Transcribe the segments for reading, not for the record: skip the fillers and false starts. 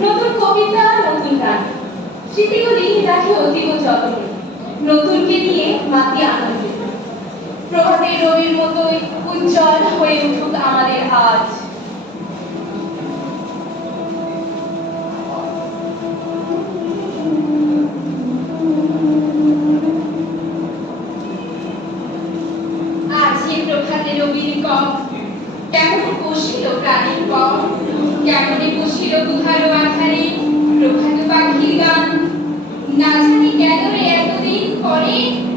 নতুন কবিতা, নতুন গান, স্মৃতিগুলি রাখে অতীব যত্নে। নতুনকে নিয়ে মাতি আনন্দিত। প্রভাতের রবির মতোই উজ্জ্বল হয়ে উঠুক আমাদের আজ। আজি প্রভাতে রবির কম, কেমন বসিল প্রাণীর কম, কেমনে বসিল গুহার আধারে প্রভাত পাখির গান। না জানি কেন রে এতদিন পরে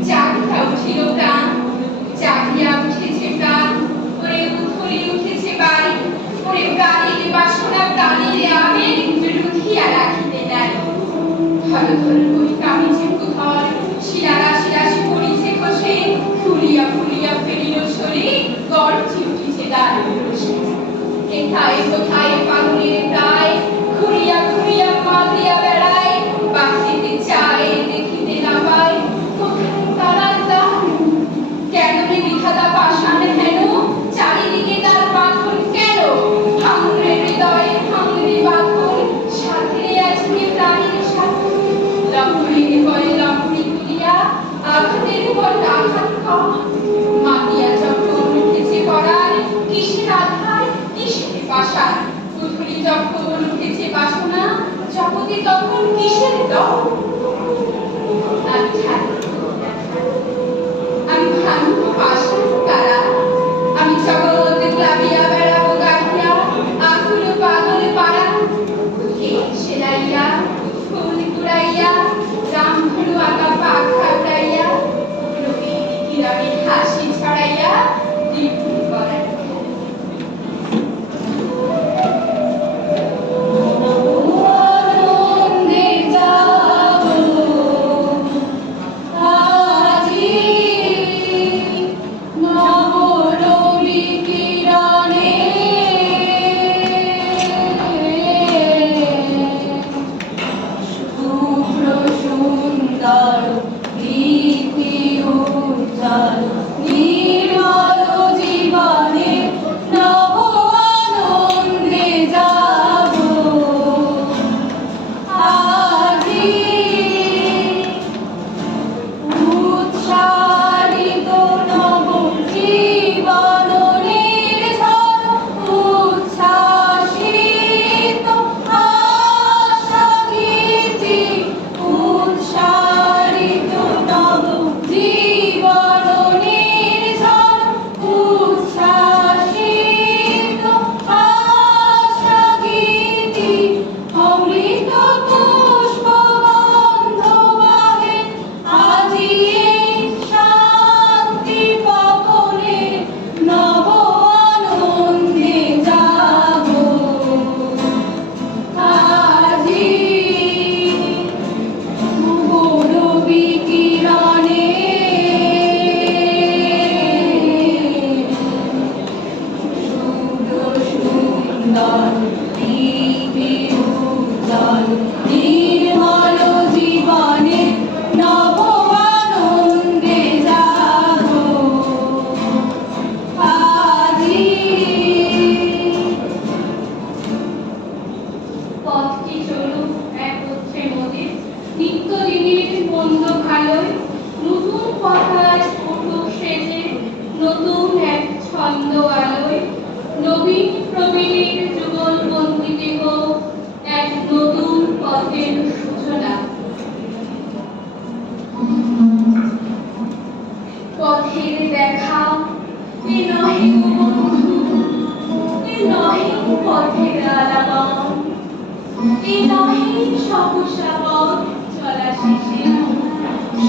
জাগিয়া উঠিল প্রাণ, জাগিয়া উঠেছে প্রাণ, ওরে উথলে উঠেছে বাড়ি, ওরে প্রাণীর বাসনা প্রাণীর আবেগ রুধিয়া রাখিতে নাই। ধর ধর করি কামিছে কুধর, শিলারা শিলাসি পড়িছে খসে, ফুলিয়া ফুলিয়া ফেরিল সরে, গর্জি উঠিছে দারুণ রসে। এথায় কোথায় পাগলের প্রায়, ঘুরিয়া ঘুরিয়া মাতিয়া বেড়ায়, বাঁচিতে চায় দেখিতে না পায়, কোথায় তারার দান। কেন রে বিধাতা পাষাণ হেন, চারিদিকে তার বাঁধন কেন, ভাঙরে হৃদয়ে ভাঙরে বাঁধন, সাথে আজকে প্রাণীর সাথে। লক্ষণীর পরে লক্ষণী তুলিয়া আঘাতের উপর আঘাত কম, মাতিয়া যখন উঠেছে পরার, কিসের আধার কিসের পাষাণ। পুতুলি যখন উঠেছে বাসনা, জগতে তখন কিসের দম। আমি ভাঙব পাষাণ তারা, আমি জগৎ গ্লাবিয়া বেড়াবো গাহিয়া, আকুল পাগল পাড়া। সেলাইয়া ফুল কুড়াইয়া, রামধনু আঁকা পাখা উড়াইয়া, রবির কিরণে হাসি ছড়াইয়া দিব্যি করার।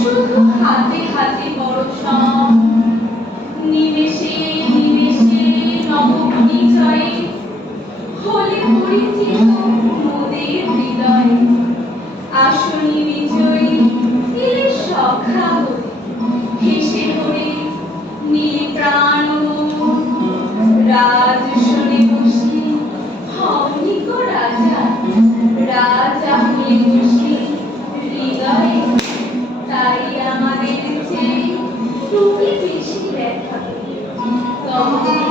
শুধু হাতে হাতে পরশম, নিমেষে নিমেষে নবপরিচয়ে হলে পরিচিত মোদের হৃদয়। আসনি বিজয়ী দিলে সখা হেসে পড়ে নীল প্রাণ রাজ শুনে বসি হনিক রাজা, রাজা হয়ে বসি হৃদয়ে। তাই আমাদের চেয়ে তুমি বেশি দেখা তোমার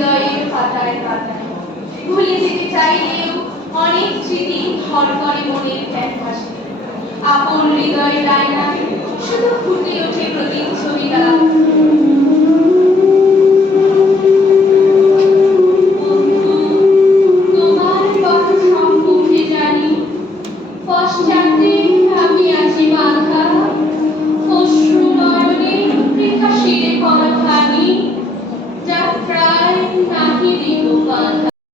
হৃদয়ের পাতায় পাতায়। ভুলে যেতে চাইলেও অনেক স্মৃতি ভর করে মনের ক্যানভাসে। আপন হৃদয়ের আয়নায় শুধু ফুটে ওঠে প্রতিচ্ছবিটা। বন্ধু, তোমার কথা সম্পর্কে জানি পশ্চাতে